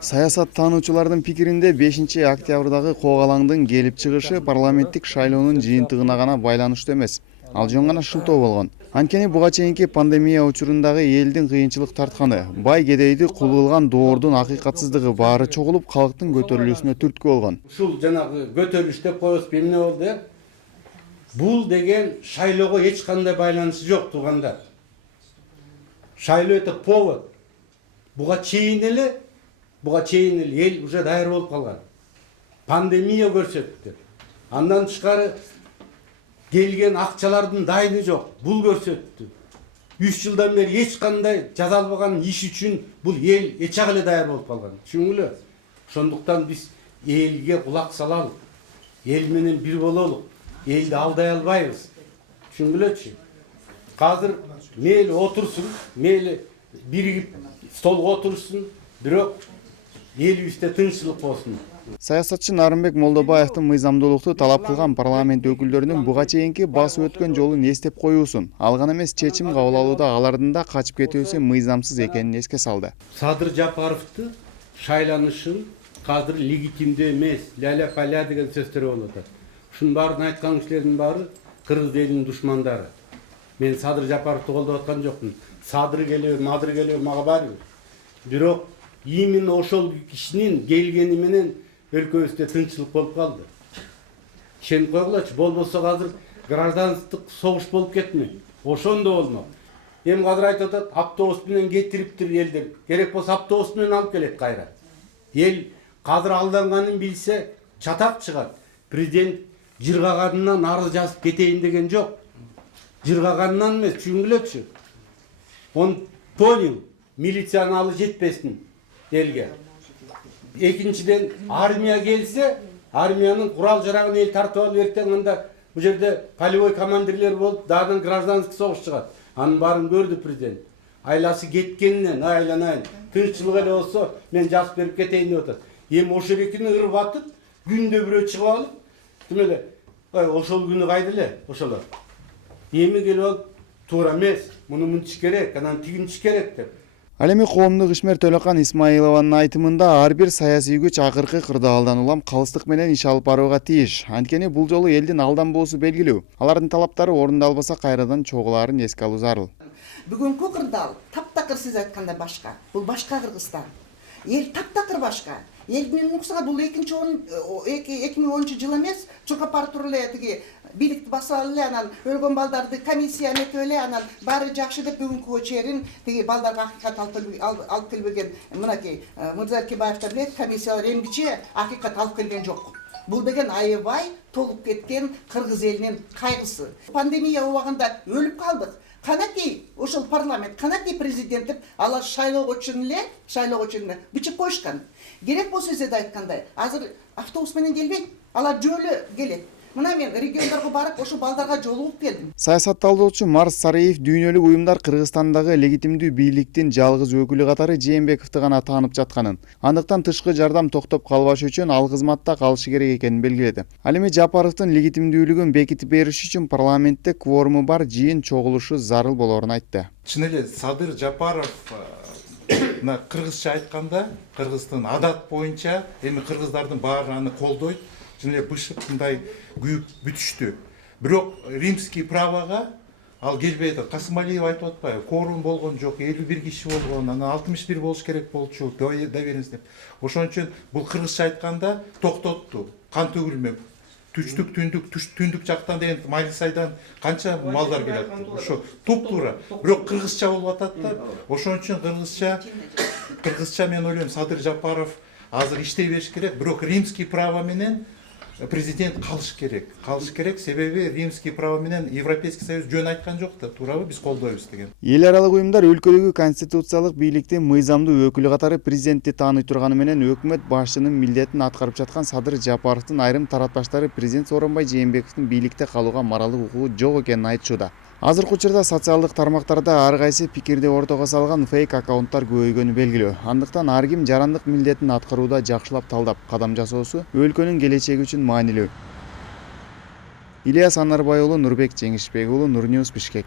Саясат таануучулардын пикиринде 5-октябрдагы коогалаңдын келип чыгышы парламенттик шайлоонун жыйынтыгына гана байланыштуу эмес. Ал жөн гана шылтоо болгон. Анткени буга чейинки пандемия учурундагы элдин кыйынчылык тартканы, бай кедейди кул кылган доордун акыйкатсыздыгы баары чогулуп калктын көтөрүлүүсүнө түрткү болгон. Ушул жанагы көтөрүлүш деп коебуз, эмне болду? Бул деген шайлоого эч кандай байланышы жок, туугандар. Шайлоо это повод. Буга чейин эле эл уже даяр болуп калган. Пандемия көрсөттү. Андан тышкары келген акчалардын дайыны жок. Бул көрсөттү. 3 жылдан бери эч кандай жазалбаган иш үчүн бул эл эчак эле даяр болуп калган. Түшүндүңүлбү? Ошондуктан биз элге кулак салалык. Эл менен бир бололук. Элди алдай албайбыз. Түшүнгүлөчү? Азыр мейли отурсун, мейли биригип столго отурsun, бирок элибизде тынччылык болсун. Саясатчы Нарымбек Молдобаевдин мыйзамдуулукту талап кылган парламент өкүлдөрүнүн буга чейинки басып өткөн жолун эстеп коюусун, ал гана эмес чечим кабыл алууда алардын да качып кетүүсү мыйзамсыз экенин эске салды. Садыр Жапаровду шайланышын азыр легитимдүү эмес, ляля-паля деген сөздөр болуп атат. Ушунун баарын айткан кишилердин баары кыргыз элинин душмандары. Мен Садыр Жапаровду колдоп аткан жокмун. Садыр келеби, мадыр келеби мага баары. Бирок именно ошол кишинин келгени менен өлкөбүздө тынччылык болуп калды. Ишенип койгулачы, болбосо азыр гражданстык согуш болуп кетмек. Ошондо болмок. Эми азыр айтып атат, автобус менен кетириптир элдер. Керек болсо автобус менен алып келет кайра. Эл азыр алданганын билсе чатак чыгат. Президент жыргаганынан арыз жазып кетейин деген жок. Жыргаганынан эмес, түшүнгүлөчү. Он понял, милицияны алы жетпесин элге. Экинчиден армия келсе, армиянын курал жарагын эл тартып алып эртең анда бу жерде полевой командирлер болуп, дагы гражданский согуш чыгат. Анын баарын көрдү президент. Айласы кеткенинен айланайын. Тынччылык эле болсо мен жазып берип кетейин деп атат. Эми ошол экини ырып атып, күндө бирөө чыгып алып, тим эле, ошол күнү кайда эле ошолор. Эми келип алып туура эмес, муну мынтиш керек, анан тигинтиш керек деп. Ал эми коомдук ишмер Төлөкан Исмаилованын айтымында ар бир саясий күч акыркы кырдаалдан улам калыстык менен иш алып барууга тийиш. Анткени бул жолу элдин алданбоосу белгилүү. Алардын талаптары орундалбаса кайрадан чогулаарын эске алуу зарыл. Бүгүнкү кырдаал таптакыр сиз айткандай башка. Бул башка Кыргызстан. Эл таптакыр башка. Элдин уксуга бул 2010 жыл эмес, чуркап барып туруп эле тиги бийликти басып алып эле анан өлгөн балдарды комиссия метип эле анан баары жакшы деп бүгүнкү чейин тиги балдарга акыйкат алып келбеген мынакей Мырза Эркебаевдер билет, комиссиялар эмгиче акыйкат алып келген жок. Бул деген аябай толуп кеткен кыргыз элинин кайгысы. Пандемия убагында өлүп калдык. Канакей ошол парламент, канакей президент деп алар шайлоого үчүн эле бичип коюшкан. Керек болсо сиз айткандай, азыр автобус менен келбейт, алар жолу келет. Мына мен региондарга барып, ошо балдарга жолугуп келдим. Саясат талдоочу Марс Сариев дүйнөлүк уюмдар Кыргызстандагы легитимдүү бийликтин жалгыз өкүлү катары Жээнбековду гана таанып жатканын, андыктан тышкы жардам токтоп калбаш үчүн ал кызматта калышы керек экенин белгиледи. Ал эми Жапаровдун легитимдүүлүгүн бекитип бериш үчүн парламентте кворуму бар жыйын чогулушу зарыл болоорун айтты. Чын эле Садыр Жапаров кыргызча айтканда, Кыргыздын адат боюнча эми кыргыздардын баары аны колдойт. Чын эле бышып мындай күйүп бүтүштү. Бирок римский правага ал келбей атат. Касымалиев айтып атпайбы? Кворум болгон жок, 51 киши болгон, анан 61 болуш керек болчу, доверенность деп. Ошон үчүн бул кыргызча айтканда токтотту. Кан төгүлмөк. Түндүк жактан деген Малисайдан канча малдар келет. Ошо туп-туура. Бирок кыргызча болуп атат да. Ошон үчүн кыргызча мен ойлойм Садыр Жапаров азыр иштей бериш керек. Бирок римский право менен президент калыш керек, себеби римский право менен Европейский союз жөн айткан жок да, туурабы биз колдойбуз деген. Эл аралык уюмдар өлкөдөгү конституциялык бийликтин мыйзамдуу өкүлү катары президентти тааный турганы менен өкмөт башчынын милдетин аткарып жаткан Садыр Жапаровдун айрым тарапташтары президент Сооронбай Жээнбековдун бийликте калууга моралдык укугу жок экенин айтышууда. Азыркы учурда социалдык тармактарда ар кайсы пикирди ортого салган фейк аккаунттар көбөйгөнү белгилүү. Андыктан ар ким жарандык милдетин аткарууда жакшылап талдап кадам жасоосу өлкөнүн келечеги үчүн маанилүү. Ильяс Анарбай уулу, Нурбек Жеңишбек уулу, Нурньюс, Бишкек.